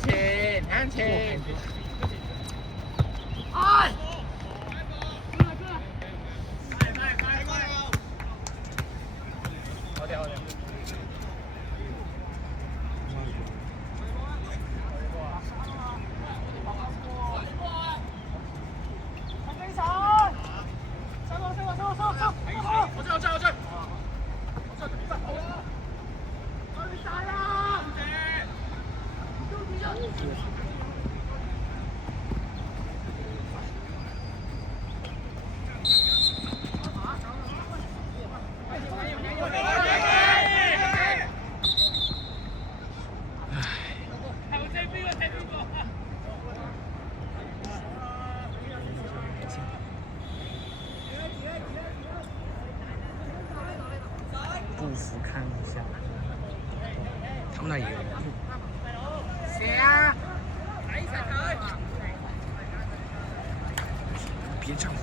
向前。不服看一下，他们那有。别这样。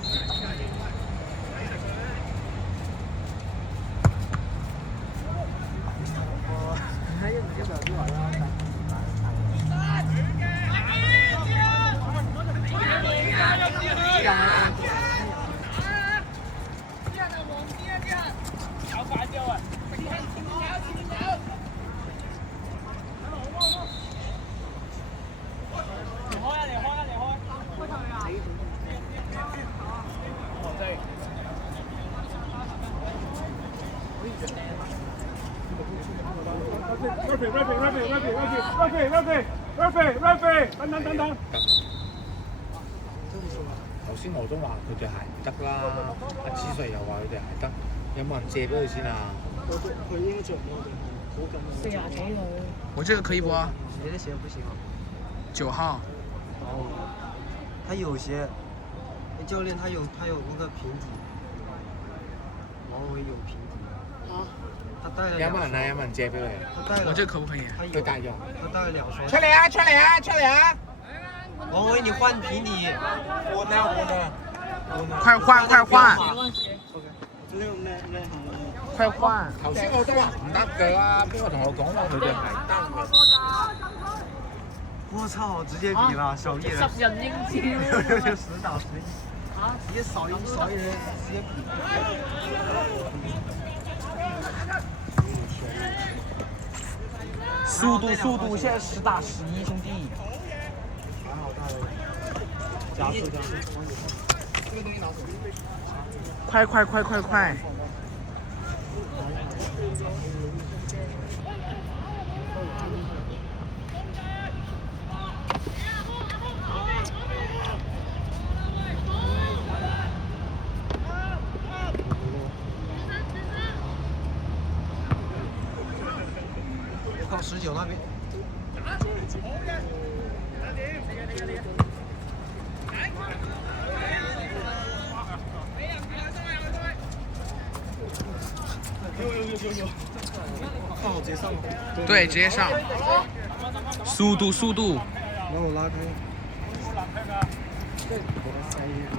等。頭先我都話佢對鞋唔得啦，阿子瑞又話佢對鞋得，有冇人借俾佢先啊？佢應該着我哋40幾號。我這個可以不？誰的鞋不行啊？9號。哦，他有鞋，教練他有那個平底，王維有平底。啊？他帶了。有冇人啊？有冇人借俾佢？他帶了。我這個可不可以？佢帶咗。他帶了2雙。出嚟啊！出嚟啊！出嚟啊！王維，你換平底。換啊！快換！快換！頭先我都話唔得㗎啦，邊個同我講話佢對鞋得？我操！直接比了，小藝人。10人應戰。就10打11。啊！直接少一人，直接比。速度！現在10打11，兄弟。還好大了。加速。這個東西拿走。快！靠19那邊。有。看好直接上嗎？對，直接上。速度。把我拉開。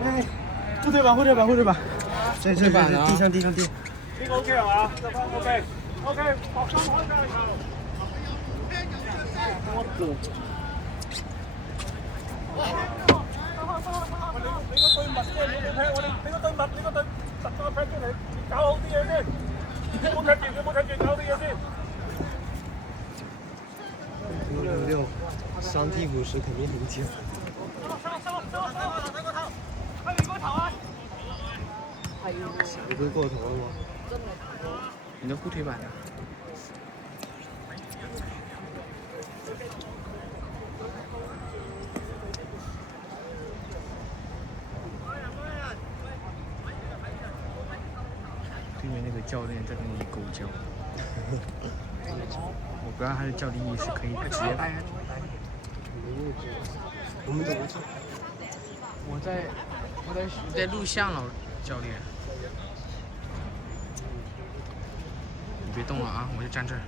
哎，後退吧。這地上。呢個 OK 係嘛？得翻 OK，學生開架球。我做。你個對密先，你對劈我哋，你個對密，你個對突咗個劈出嚟，搞好啲嘢先。你冇睇住，搞啲嘢先。666，傷替補時肯定很緊。小哥過頭了嗎？你的護腿板呢？对面那个教练在那里狗叫，我不知道他的教练意识可以直接。我们怎么做？我在录像了，教练。你别动了啊，我就站这儿。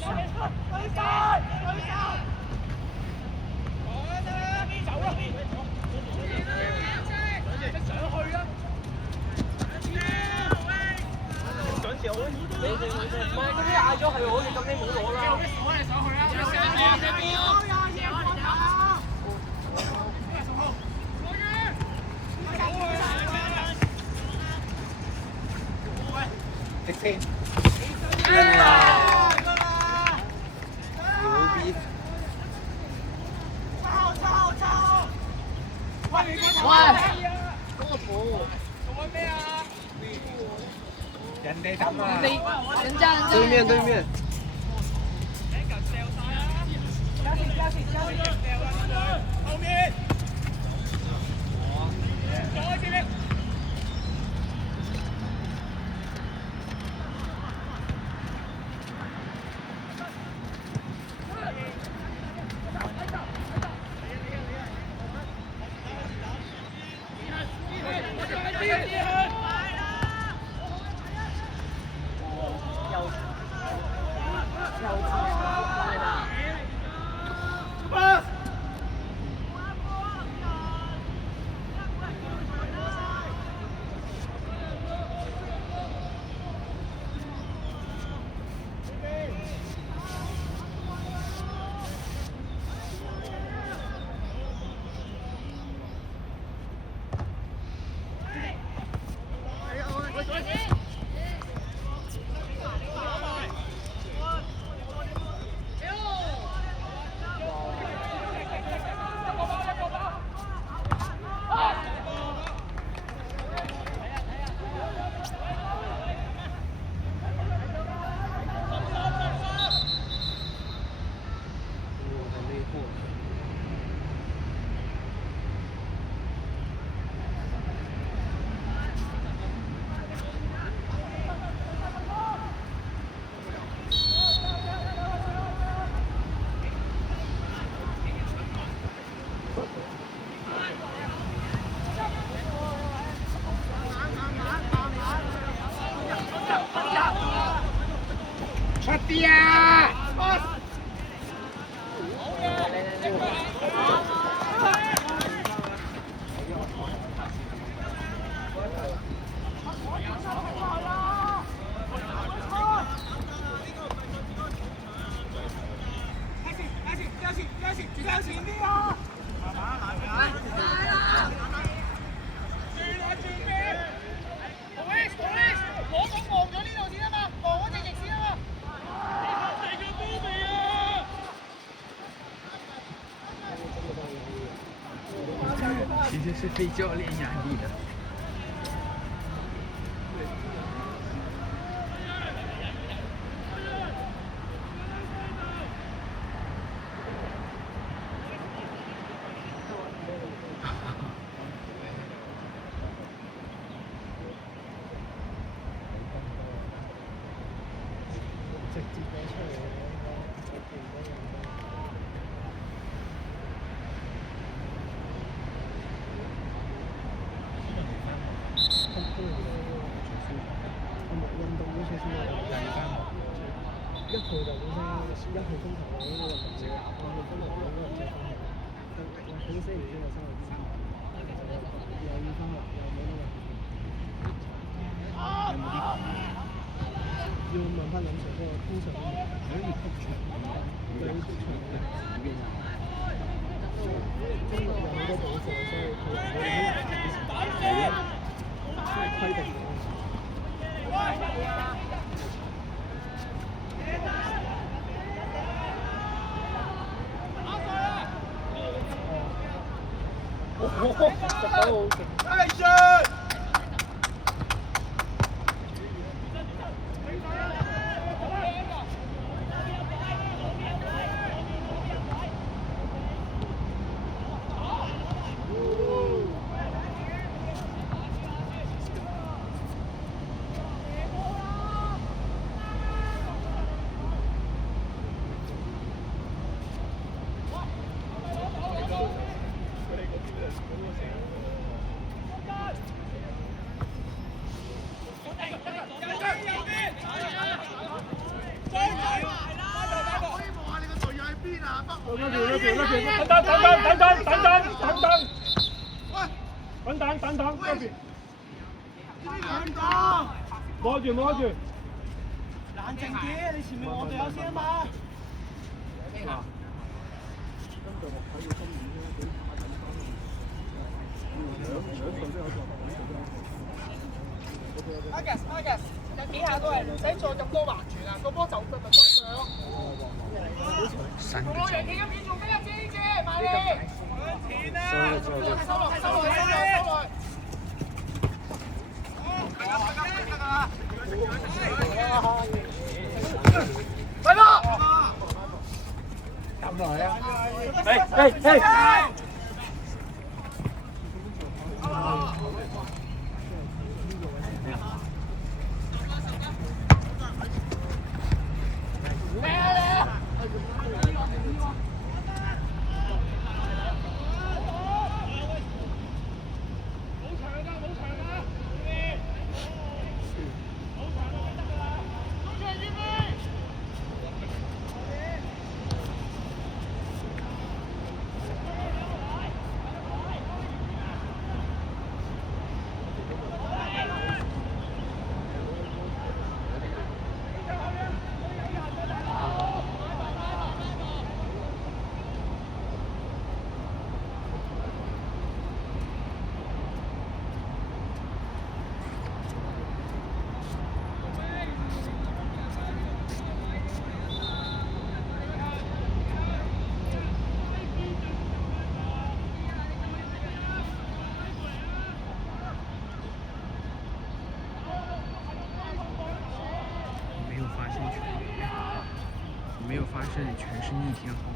像。唔係嗰啲嗌咗係我哋咁，你冇攞啦。食先。牛逼！喂，嗰個圖。人哋抌啊！人家對面對面。後面。出啲啊！其实是非教练压力的。1號就本身1號風球嗰個位置，5號風球嗰個唔使翻學，本身已經有3號風球，又要翻學又冇得話。有冇啲講？要問翻林 Sir 嗰個通常可以覆場嘅，對覆場嘅邊啊？中國有好多補課，所以佢話會規定。摸住摸住。冷靜啲，你前面我隊友先啊嘛。Marcus，有幾下都係唔使再咁多橫傳啊，個波就腳咪鬆上。三個老楊企咁遠做咩啊？知啫，埋嚟。收落。快波！咁耐啊！没有发现全是逆天号码。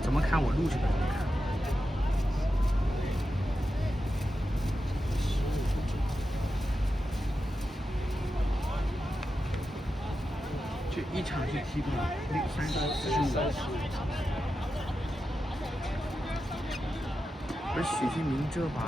怎么看我录着的？你看。就一场是踢过30-45。不是许俊明这把。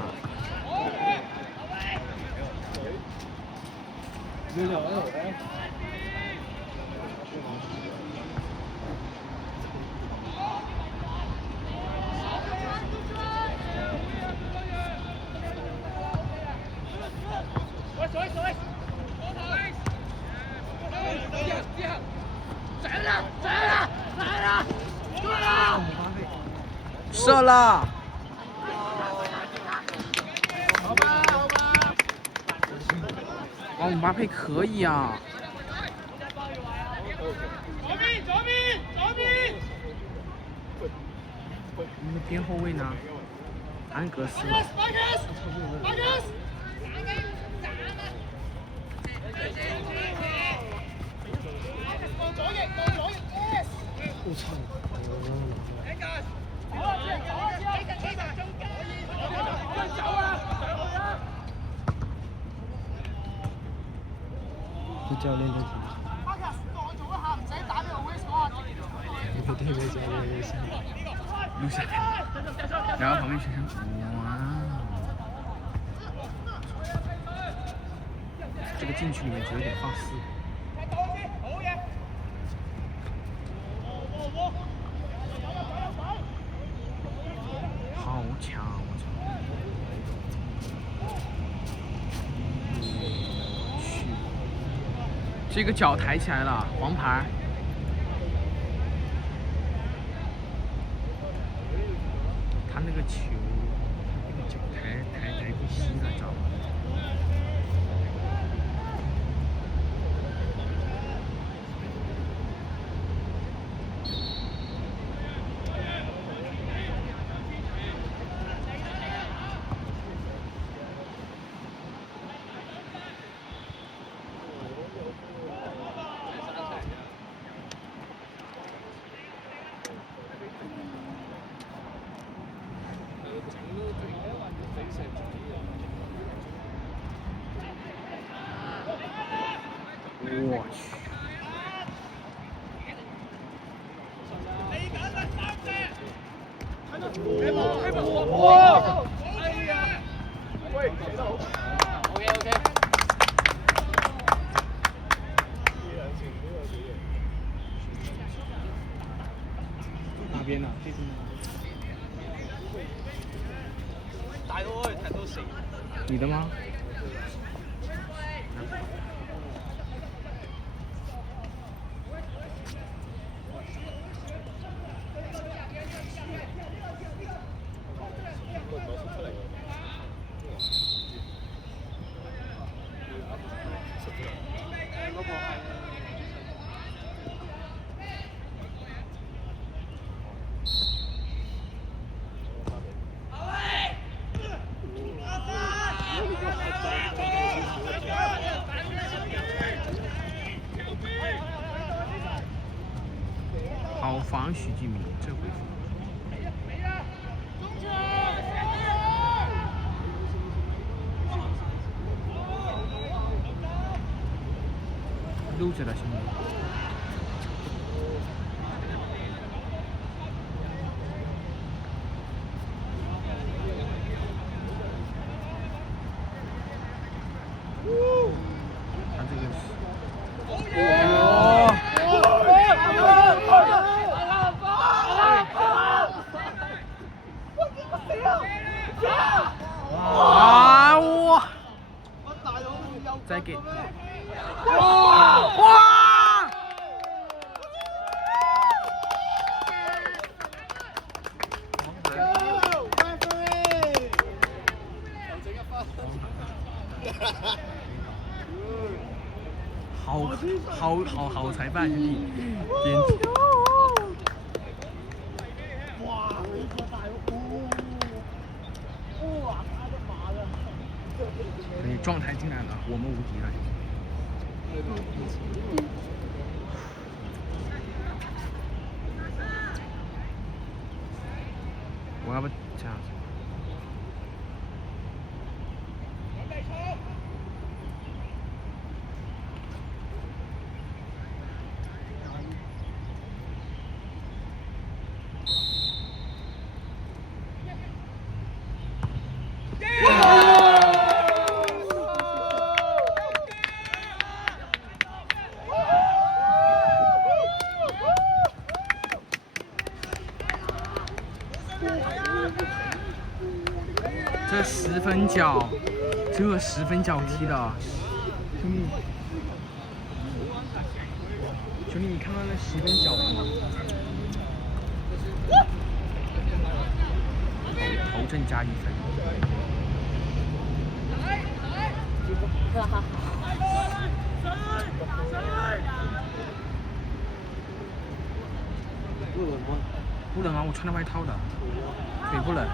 射了！哦，姆巴佩可以啊！左边！你们边后卫呢？安格斯。我操！個教練都知。我對面教練也是。錄下來，然後旁邊學生，哇！這個禁區裡面就有點放肆。好強，我操！去，這個腳抬起來了，黃牌。他那个球，他那个脚抬不细了，知道吗？我去！哇！哎呀！喂，企得好。OK。哪边呢？这边。大到可以踢到4。你的吗？好防许继明，这回溜着了，兄弟。他这个是。啊！我再给！哇！好裁判兄弟，点！哇！呢個大哇！他的媽的！你狀態進來了，我們無敵了。我要不這樣子。这10分脚，这10分脚踢的，兄弟，你看到那10分脚了吗？头阵加1分。不冷啊，我穿的外套的，腿不冷。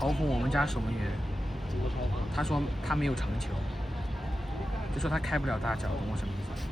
嘲讽我们家守门员，怎么嘲讽？他说他没有长球，就说他开不了大脚，懂我什么意思？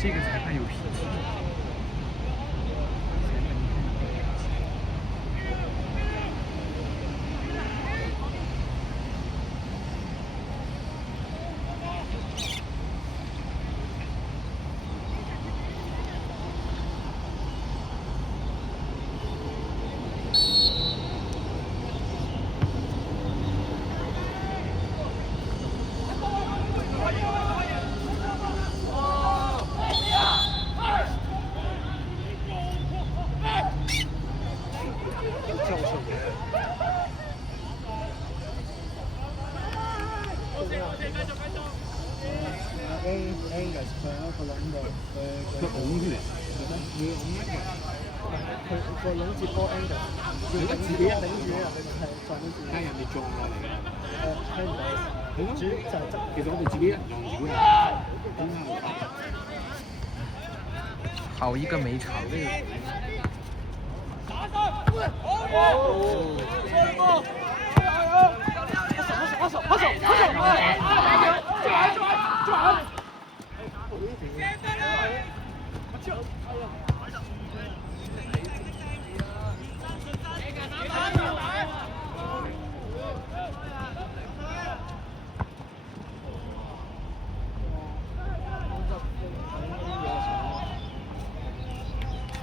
这个裁判有脾气。Angus 上一個籠度，佢拱出嚟，要拱一個，佢個籠接波 Angus，要自己頂住咧，你係撞到自己。係人哋撞落嚟㗎。聽唔到。係咯。主就係執。其實我哋自己人撞自己人。好一个没场。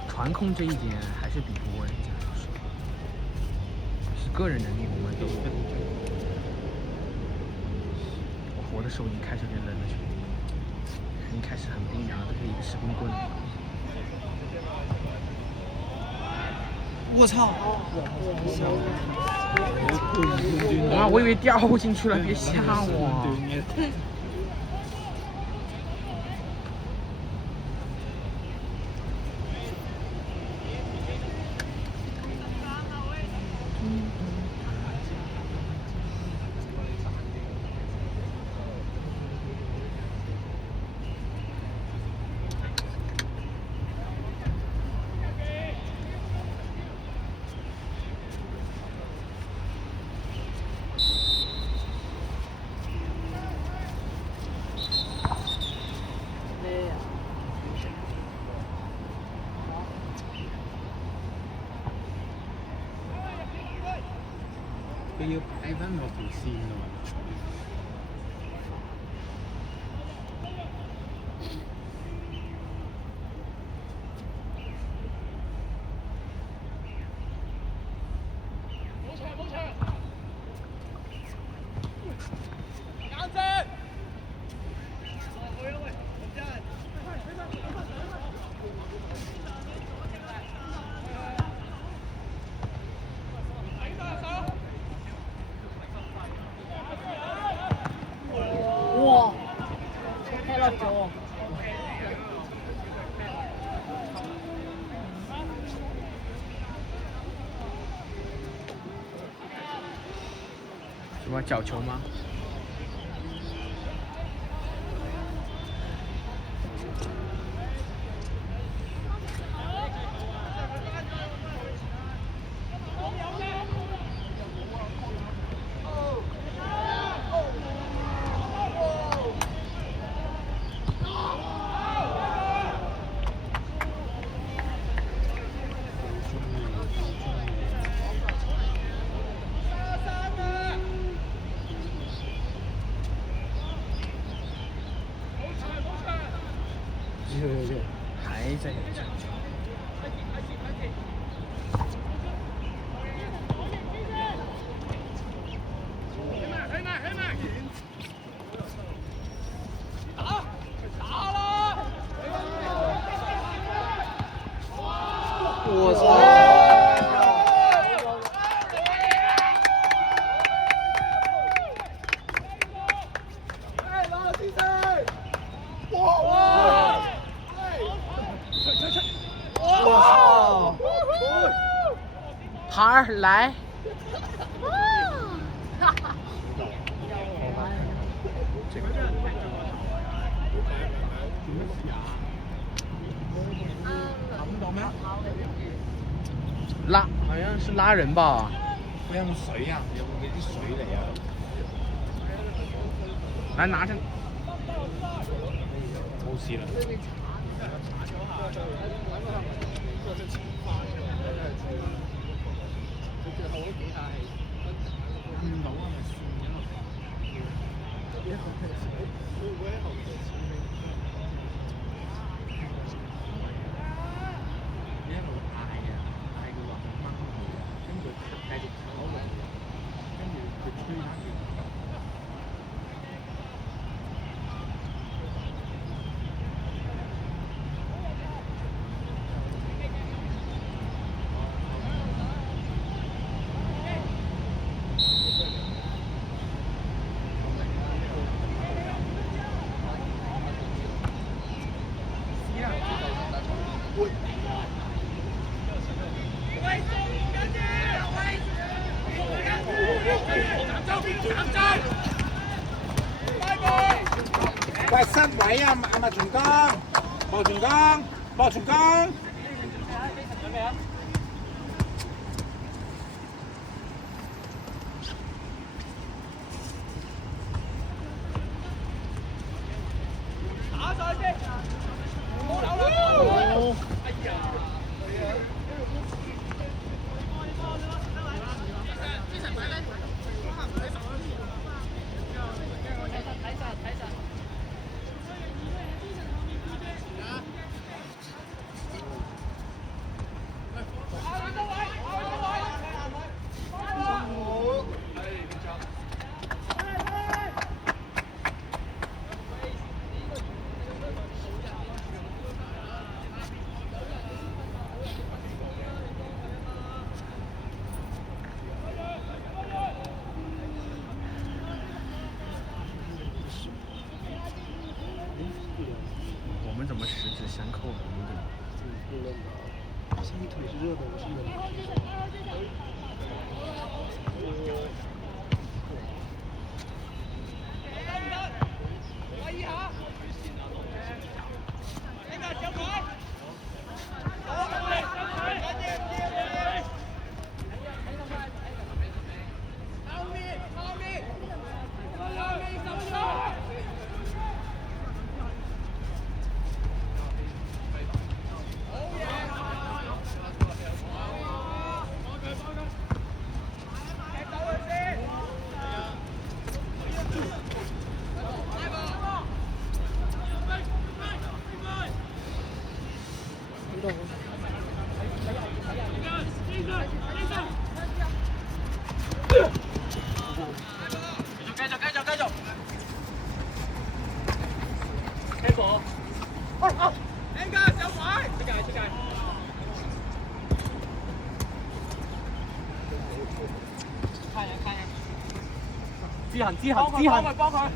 传控这一点还是比不过人家，是个人能力我们都。我活的时候已经开始有点冷了，兄弟，一开始很冰凉，都是一个士兵棍。我操！哇，我以为掉进去了，别吓我！佢要擺翻落條線度。哇！踢落咗。什么角球吗？还在有角球。孩儿來。拉，好像是拉人吧。佢有冇水啊？有冇俾啲水嚟啊？來拿着。冇事啦。見到啊咪算咗咯。你一路嗌啊，嗌佢話佢掹佢啊，跟住繼續跑落嚟，跟住佢吹翻佢。喂，失位啊！麥全剛，莫全剛，莫全剛。打上先，唔好扭啦！哎呀！我们怎么十指相扣呢？不冷的，是你腿是热的，我是冷的。知行。幫佢。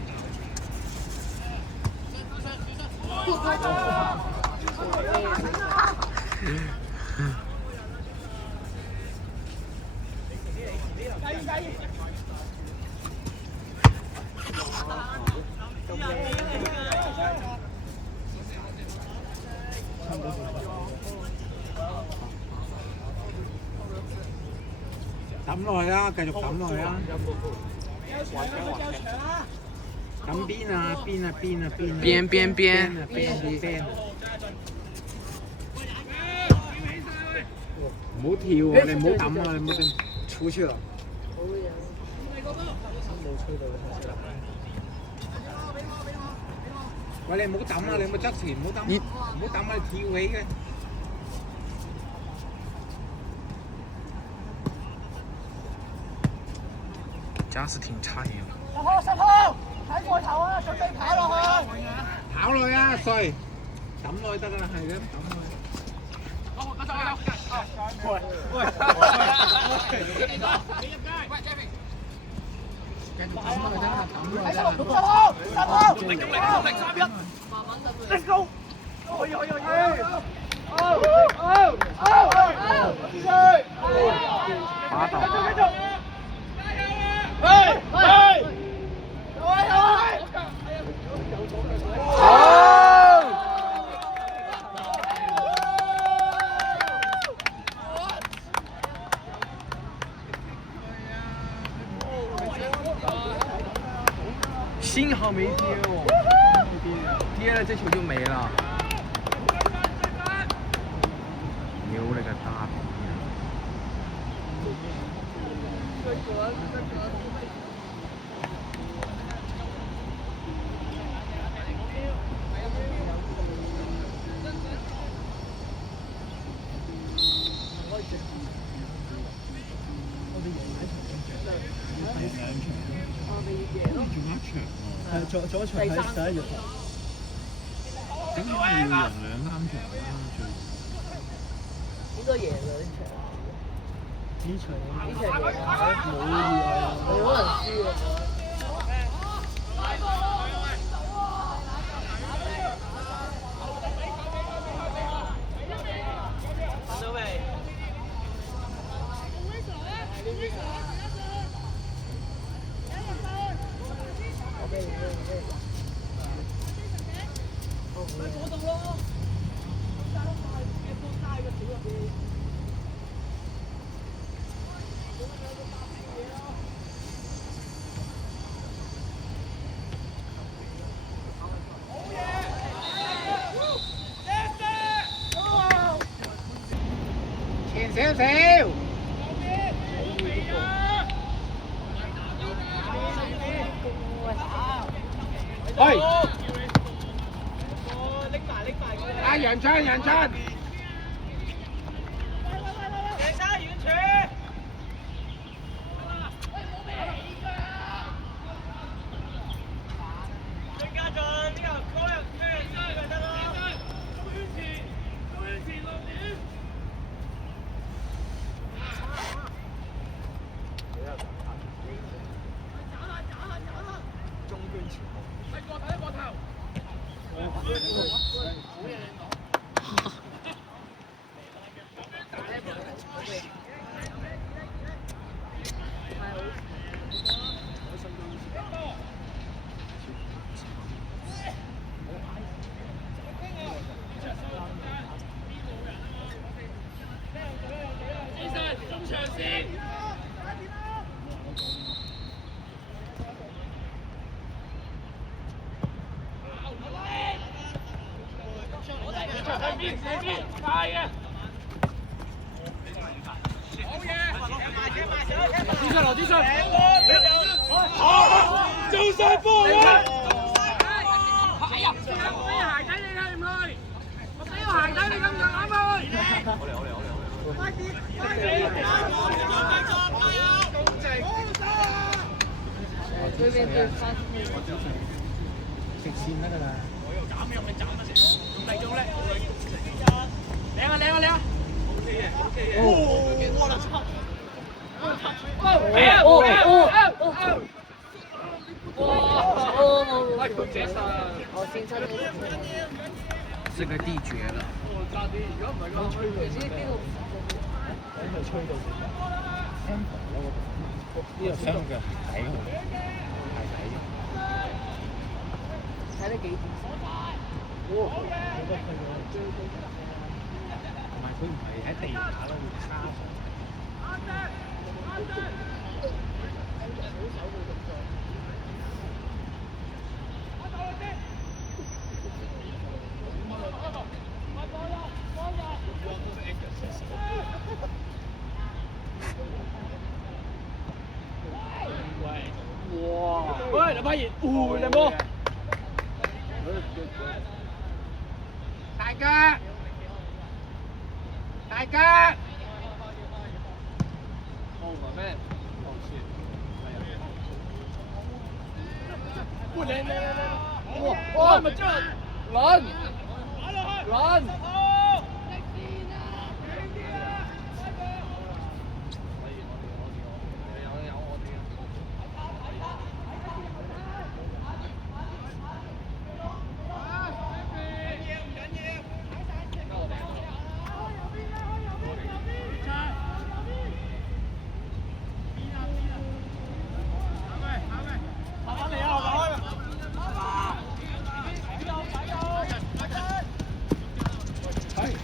抌落去啦，繼續抌落去啦。抌邊啊？邊啊？邊啊？邊啊？邊邊邊。邊。唔好跳喎！你唔好抌啊！你唔好抌，出去啦。喂，你唔好抌啊！你唔好側前，唔好抌，唔好抌啊！你跳起嘅。加斯挺差嘅。十號，睇過頭啊！準備跑落去。跑落去啊！碎，抌落去得㗎啦，係嘅，抌落去。喂，繼續抌落去得啦，抌落去得啦。10號，10號，力3-1，Let's go！可以。滑倒。幸好没跌哦，跌了这球就没了。牛了个大逼！係做一場喺11月。咁要人兩三場啦，應該贏兩場。呢場呢場贏冇意外啊！你可能輸啊！前少少。去。啊！楊春，楊春。羅志信，做晒波啦！哎呀，我俾鞋仔你去唔去？我俾個鞋仔你咁就啱去。好嚟，快啲！對面對翻。直線得㗎啦。我又斬入你斬乜先？仲嚟仲叻！靚啊！OK 嘅。我操！这个地绝了。呢個香腳睇好，係睇。睇得幾點？同埋佢唔係喺地下咯，會差上。哇！喂，劉柏賢，靚波！大哥，大哥。哇！咪真係撚撚！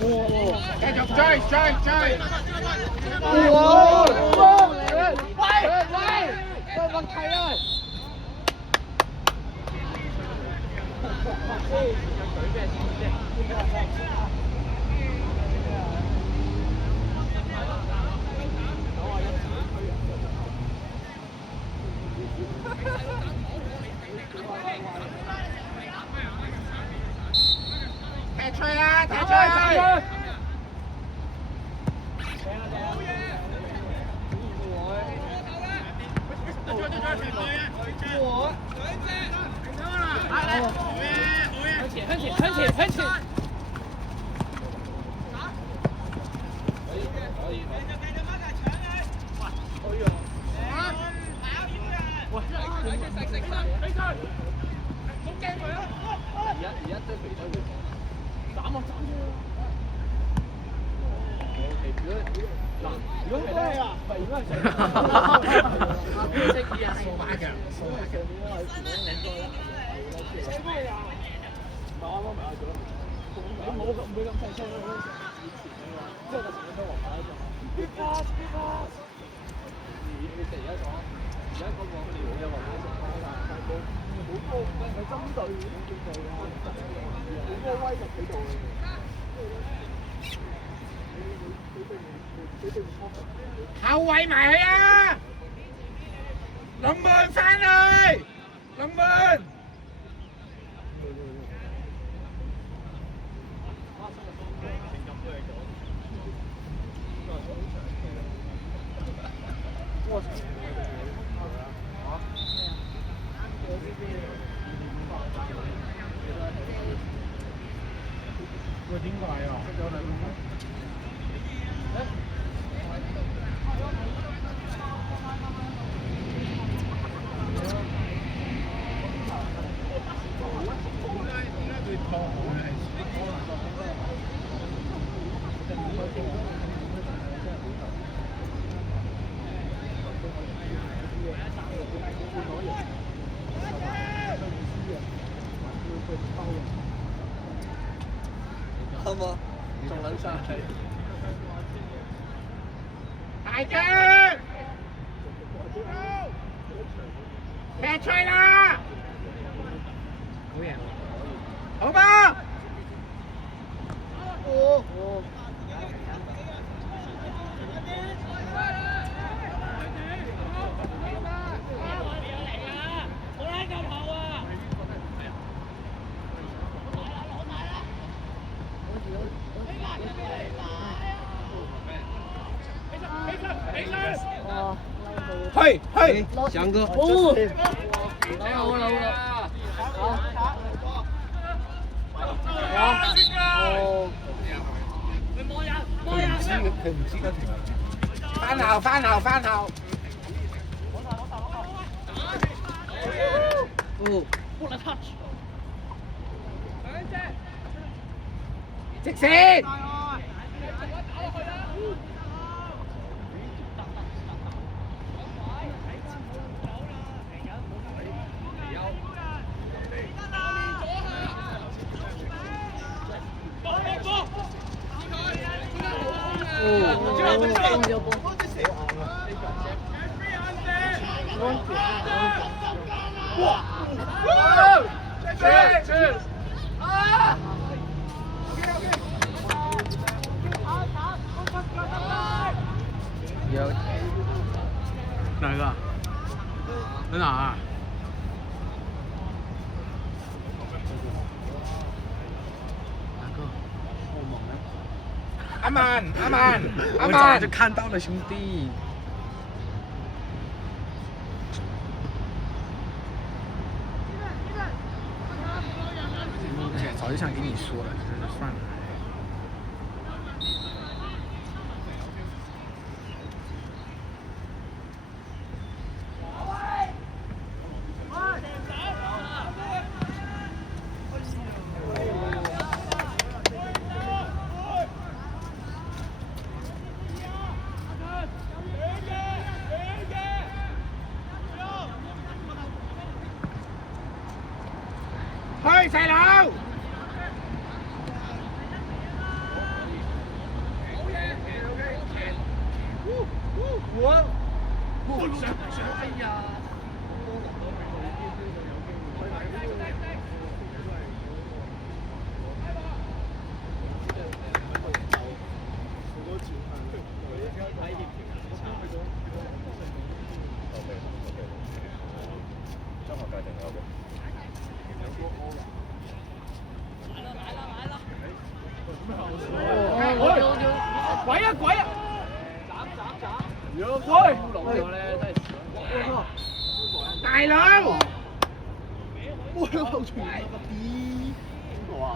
繼續追！默契啊！踢出啦！踢出！向前！後位埋去啊！龍門翻去，龍門。喂，點解啊？係嘛？仲撚晒。大腳！踢出啦！好嘢！好吧！去！翔哥。佢唔知嗰條。翻後。直線。有哪个？在哪啊？哪个？阿曼，我早就看到了，兄弟。早就想跟你说了，只是算了。去細佬！鬼啊鬼啊！大佬！哇！後傳啊個 B 邊個啊？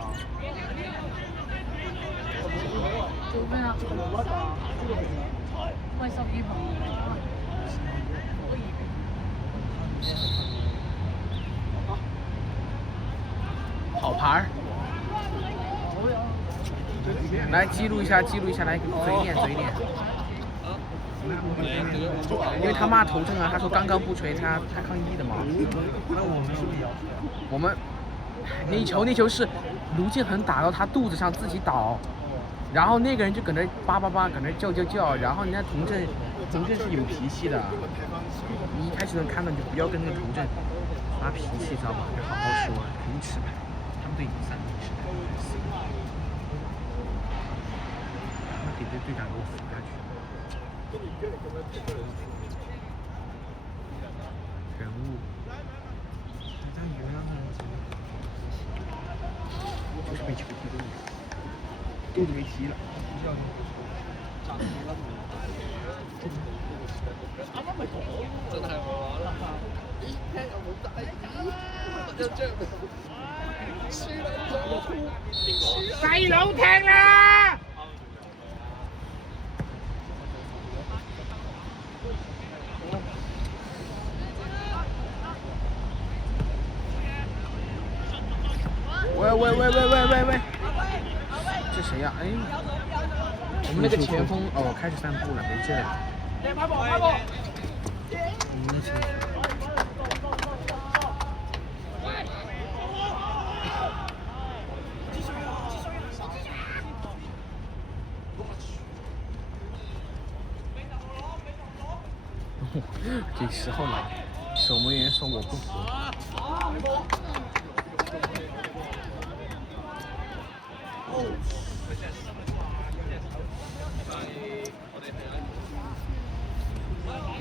做咩啊？喂，十二號。好牌儿。来记录一下，记录一下，来嘴脸嘴脸。因为他骂头阵啊，他说刚刚不吹，他抗议的嘛。我们那球是卢建恒打到他肚子上自己倒，然后那个人就搁那叭叭叭搁那叫，然后人家童振是有脾气的，你一开始能看到你就不要跟那个童振发脾气，知道吗？就好好说，肯定吃牌，他们队已经3比10了。他给这队长给我扶下去。人物，就是被球踢中了，肚子被踢了。真係我啦！咦，聽有冇大意？一張輸啦！細佬聽啦！喂，这谁呀？哎，我们那个前锋哦开始散步了，没劲了。跑步！这10号来，守门员说我不服。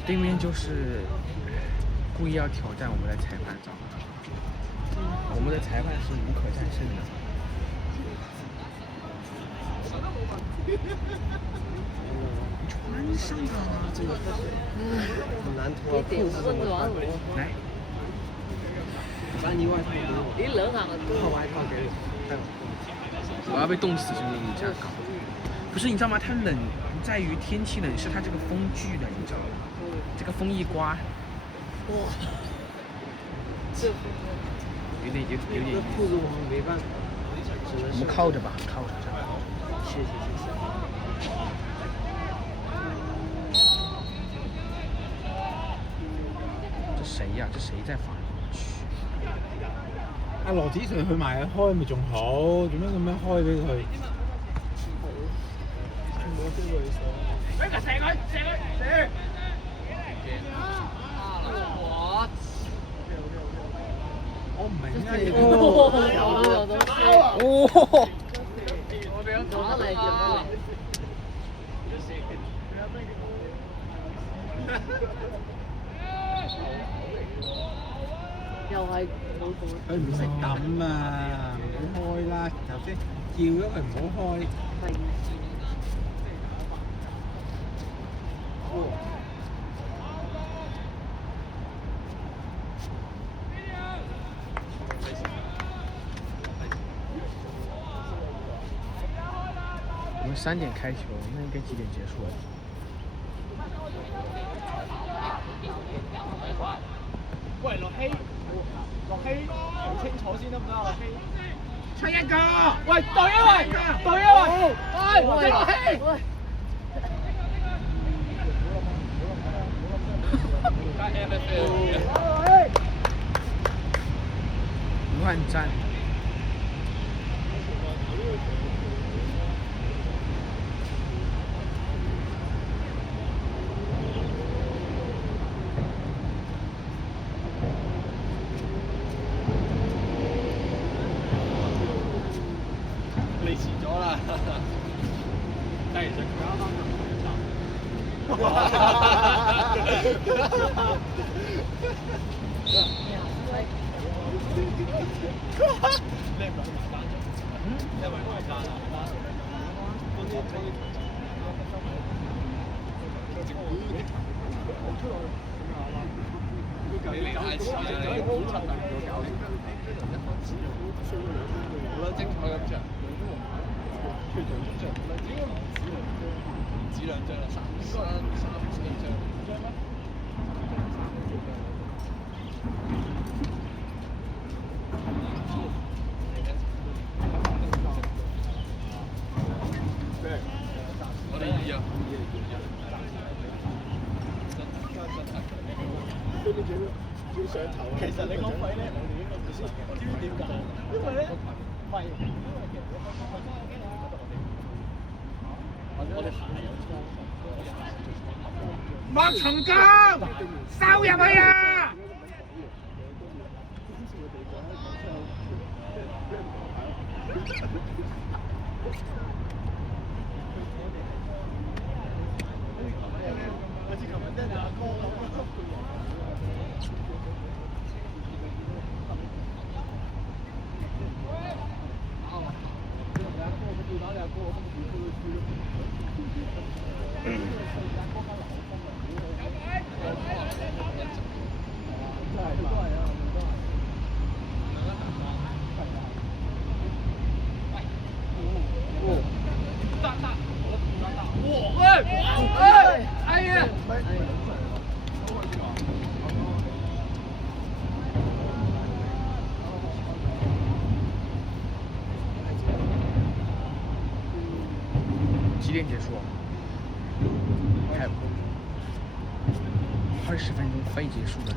对面就是故意要挑战我们的裁判，知道吗？我们的裁判是无可战胜的。穿上啊，这个很難拖。你點分咗啊？来，把你外套給我，你兩下套外套給我。我要被冻死是不是？你这样搞，不是你知道吗？它冷不在于天气冷，是它这个风巨冷，你知道吗？这个风一刮，哇！这有点意思。裤子我们沒辦法，只能我们靠着吧，靠着。謝謝。这谁呀？这谁在防？阿羅子祥去埋開咪仲好，做咩咁樣開俾佢？射！我唔明啊！哦！做得嚟，做得嚟。又係冇做。佢唔識抌啊！唔好開啦，頭先叫咗佢唔好開。係。我们3点开球，那应该几点结束啊？喂，洛希，睇清楚先得唔得？洛希，出一個，喂，對啊喂，喂，洛希，乱战。你遲咗啦，但係其實佢啱啱你唔係埋單咗？因為埋單。你嚟太遲啦！你好啦，精彩咁場，唔止兩張啦，三四張。我哋二啊。要上頭。其實你講廢咧，我哋應該知點解？因為咧，唔係，因為其實我哋鞋有錯。莫從江收入去啊！我似琴日聽阿哥講。哎呀！几点结束？开20分钟非结束的。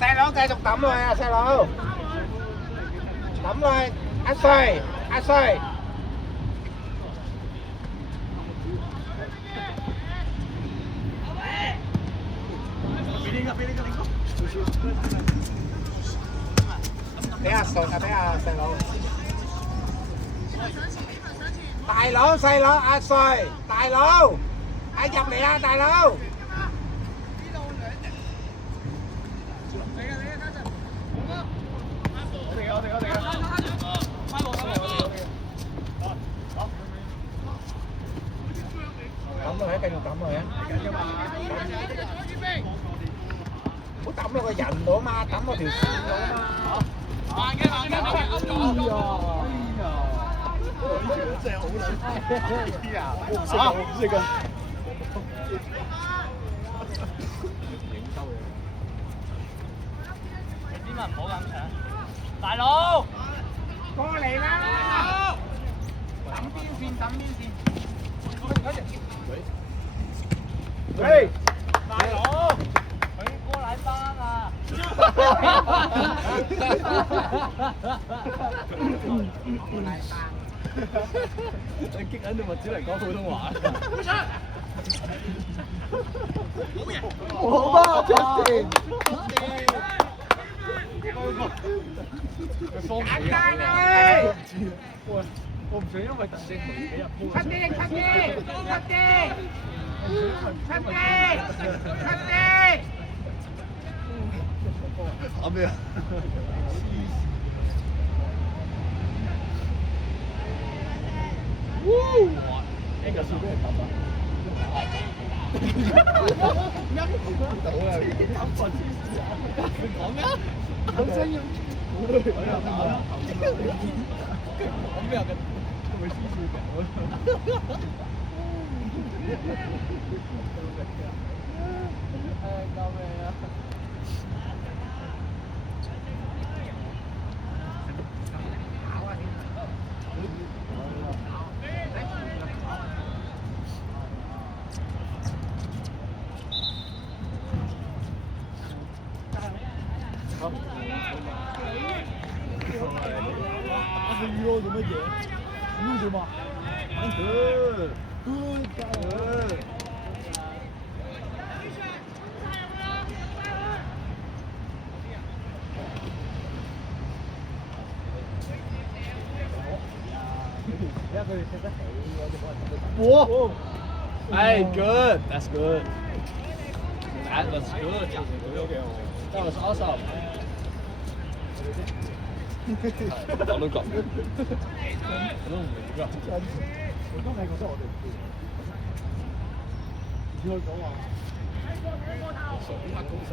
細佬繼續抌落去啊！細佬，抌落去，阿衰，阿衰。俾阿順啊！俾阿細佬。大佬，細佬，阿衰，大佬，入嚟啊！大佬。抌落去，繼續抌落去啊！唔好抌落個人度啊嘛，抌落條線度啊嘛。慢嘅，慢嘅，慢嘅，呢條真係好撚啲啊！我唔識啊，我唔識啊。啲人唔好咁搶，大佬過嚟啦！抌邊線，抌邊線。喂，大佬，佢過嚟班啊！你激緊到咪只能講普通話。好啊，Justin。簡單啊！我唔想因為特色佢俾人鋪。出啲，出啲，出啲，出啲，出啲。打咩啊？呢個笑俾人打啊！到啦！你講咩啊？好聲音。講咩啊？會黐線嘅。救命啊！做乜嘢？做嘛？Whoa! Hey, good. That's good. That was good. That was awesome. 我都覺，我都唔明㗎。我都係覺得我哋只可以講話手拍高手。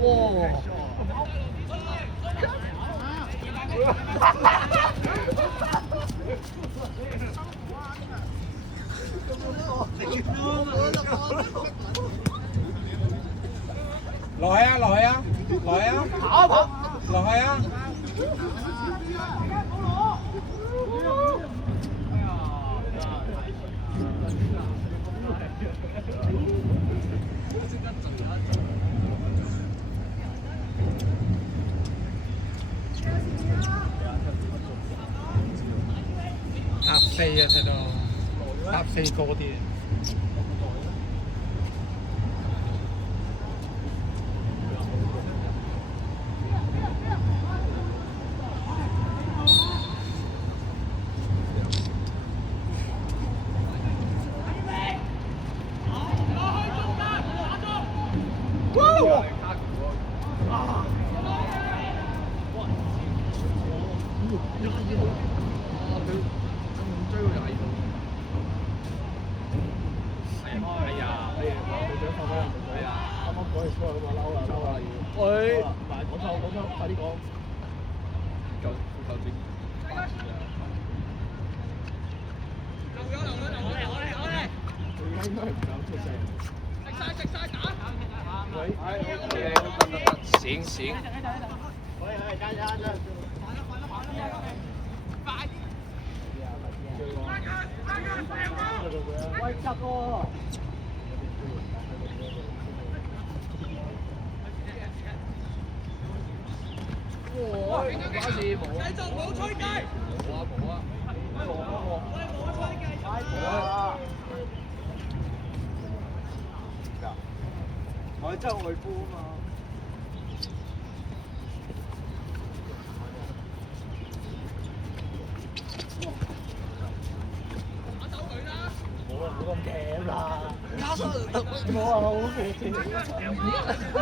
哇！落去啊！落去啊！落去啊！跑一跑！落去啊！搭四啊，睇到搭四多啲。醒醒！喂，執喎！哇！關事冇啊！繼續冇吹雞！冇啊冇啊！冇吹雞！冇啊！我真係外夫啊嘛！冇咁勁啦！冇啊！好肥添！你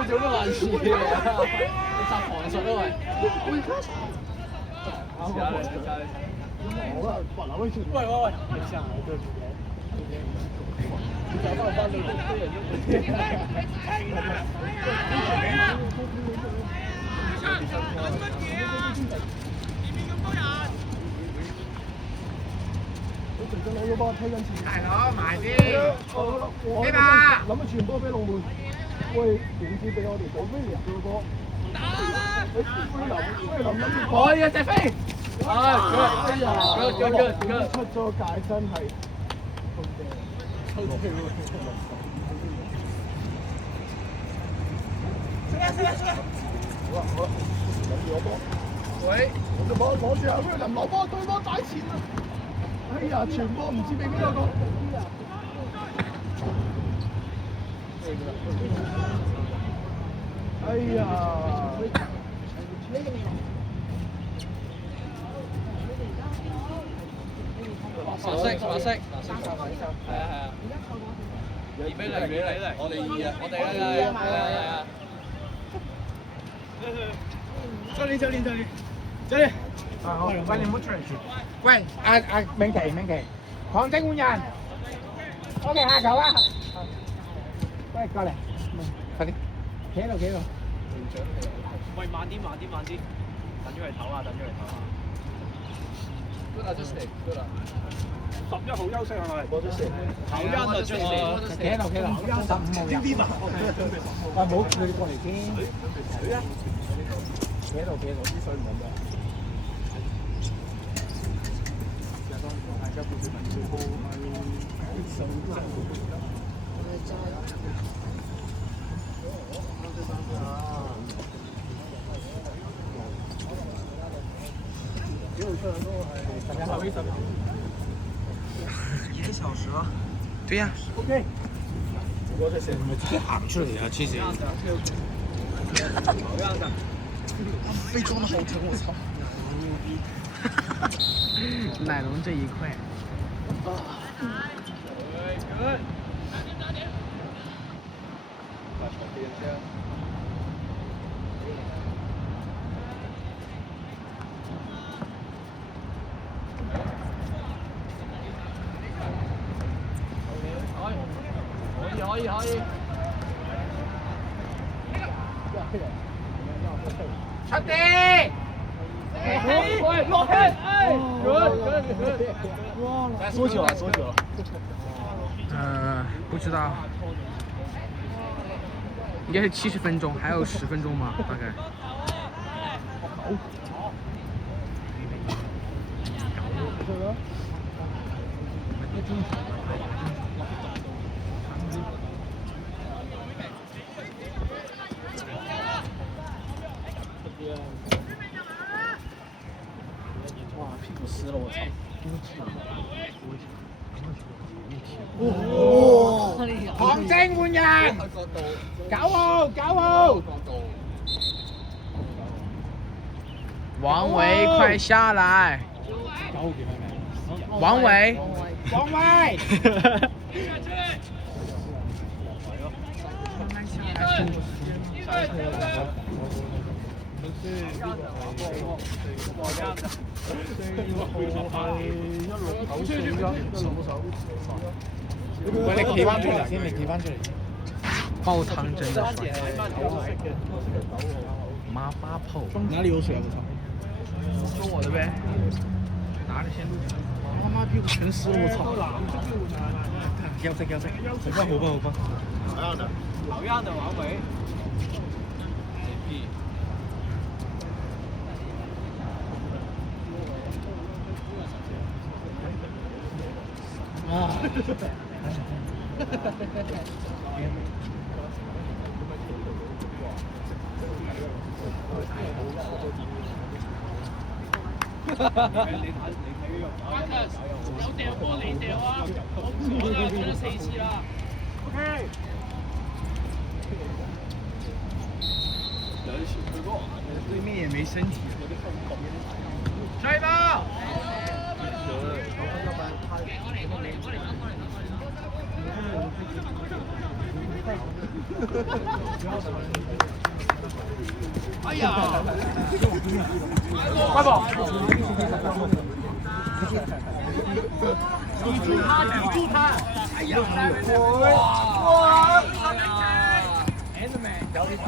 做咩壞事啊？你殺旁述啊喂！好啦，哇！嗱，喂！你先行，對唔住你。你走翻到嚟，你要幫我推緊前，大佬埋啲，點啊？諗住傳波俾龍門，喂，點知俾我哋做咩人嘅波？可以啊，石飛！哎呀，出咗界真係好正，好啦，諗住我波，喂，我就攞住啊，佢人落波對波打前啊！哎呀，傳波唔知俾邊個？哎呀！白色。係啊。2比0，我哋2啊，我哋係啊。教練。好，喂，你唔好出嚟住。喂，明琪，旁證換人。OK， 下球啊！喂，過嚟，快啲，企喺度。喂，慢啲，等咗佢唞下。Good adjustment，good 啊。11號休息係咪？好啱就出嚟。企喺度。15號人。啊，冇，你過嚟先。企喺度，啲水唔飲得。1个小时了。对呀。 OK。我在想，你们直接喊出嚟啊！其實。非裝得好挺，我操！奶龙这一块。可以。出啲！落氣！多久了？不知道，应该是70分钟，还有10分钟吧，大概。哇，屁股湿了，我操！旁證換人，9號。王维，快下来！王维。喂，你企翻出嚟先，爆汤真的帅。妈八炮。哪里有水啊？我操！用我的呗，拿着先录。他妈屁股全湿了，我操！休息，好吧。好樣的王維。啊！有掉波你掉啊！我哋睇咗4次啦。OK。对面也没身体。吹吧！哎呀！快跑！抵住他！哎呀！哇！Endman 有啲頭。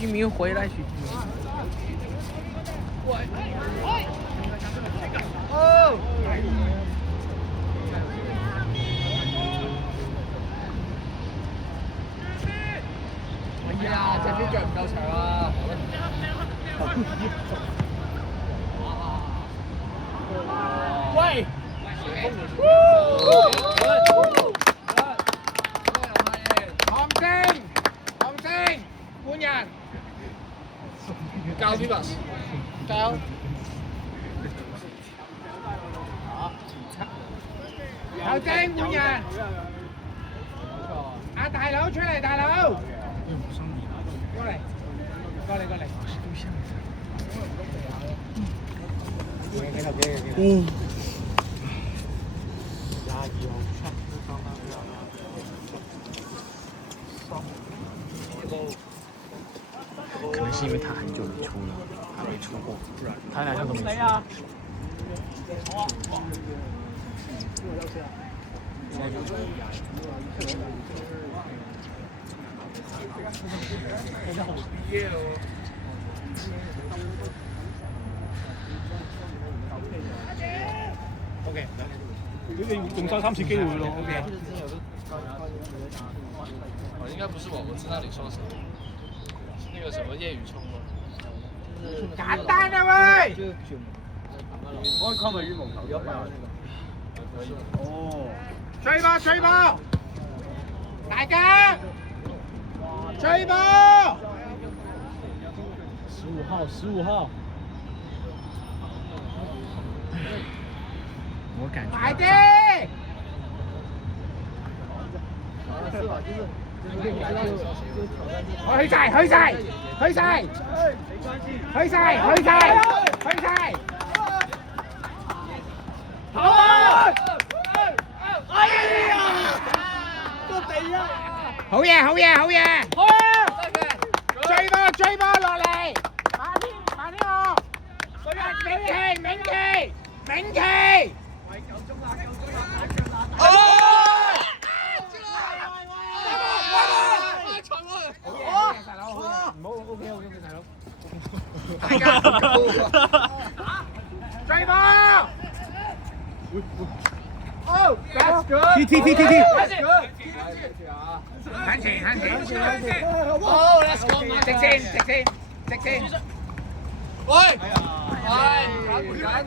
居民回来，许居民。哎呀，隻飛腳唔夠長啊！喂！韓星，換人。教邊啊？教。球證換人。阿大佬出嚟，大佬。過嚟。可能是因为他很久没出了，还没出过，他2场都没出。OK， 你哋中3次機會咯。OK。應該不是我知道你說什麼，是那個什麼葉宇聰嗎？簡單啊喂！我靠咪羽毛球100。哦。追波！大家追波！15號。我感觉。快啲！去晒！好啊！哎呀！個地啊！好嘢！追波落嚟！慢啲我！銘記！追波！哦 ，that's good。T。向前。哦，let's go。直線。喂！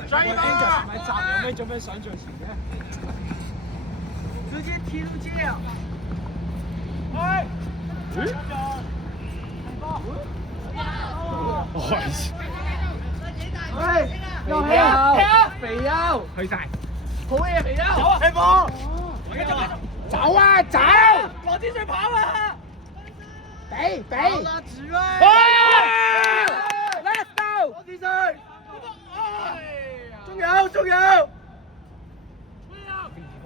追波！咪站有咩做咩想像前嘅？直接踢出界啊！肥優，去晒！好嘢，肥優，走啊！羅天水跑啊！俾！Let's go！羅天水，仲有！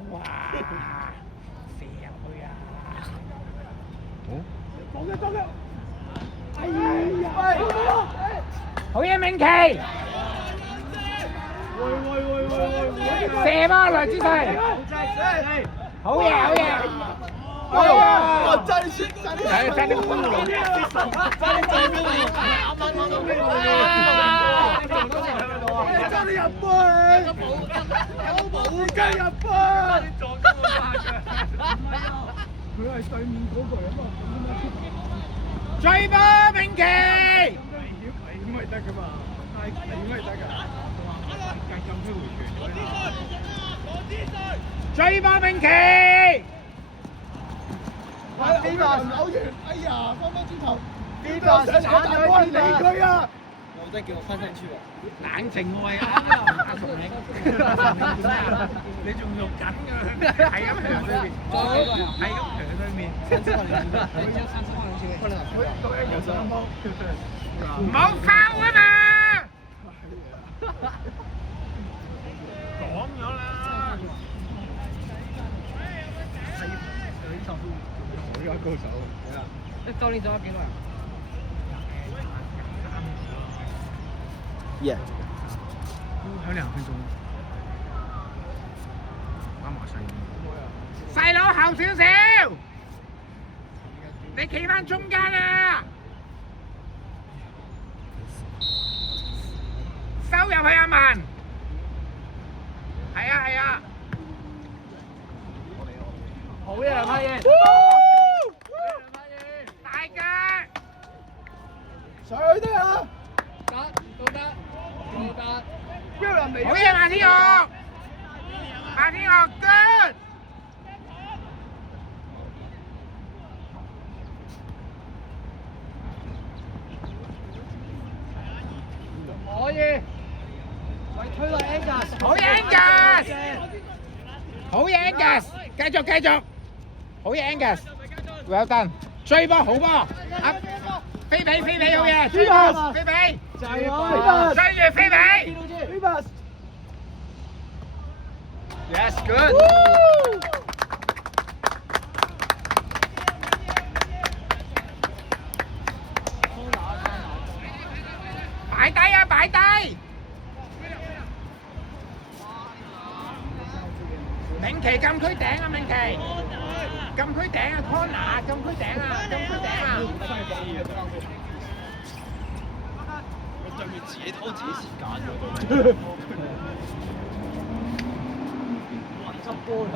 哇！射入去啊！好嘢，銘奇！射波來之勢！好嘢！哇！真係咕嚕！真係入波！冇雞入波！佢係對面嗰個人啊！追波銘奇！危險係得㗎嘛，太危險係得㗎。咁飛回傳追波銘奇！邊個手完？哎呀，分分鐘頭，邊個上嚟就冇人理佢啊！我真係叫我翻身出嚟。冷靜喎阿崇明，你仲錄緊㗎？係咁響對面，係咁響對面。唔好拋啊嘛！講咗啦。我而家高手。教練仲有幾耐啊？還有2分鐘，馬上細佬後少少，你企翻中間啊！收入去阿文。係啊係啊。好嘢梁柏燕，大嘅。上去得啊！都得。好嘢馬天樂，馬天樂 good。可以。喂，推落 Angus。好嘢 Angus，好嘢 Angus，繼續繼續，好嘢 Angus，well done，追波好波，啊飛比飛比好嘢，追波飛比，就係我。追住飛比 ，yes good。擺低啊擺低！明奇禁區頂啊明奇，禁區頂啊 corner 禁區頂啊禁區頂啊！對面自己拖自己時間喎，對面。執波啦！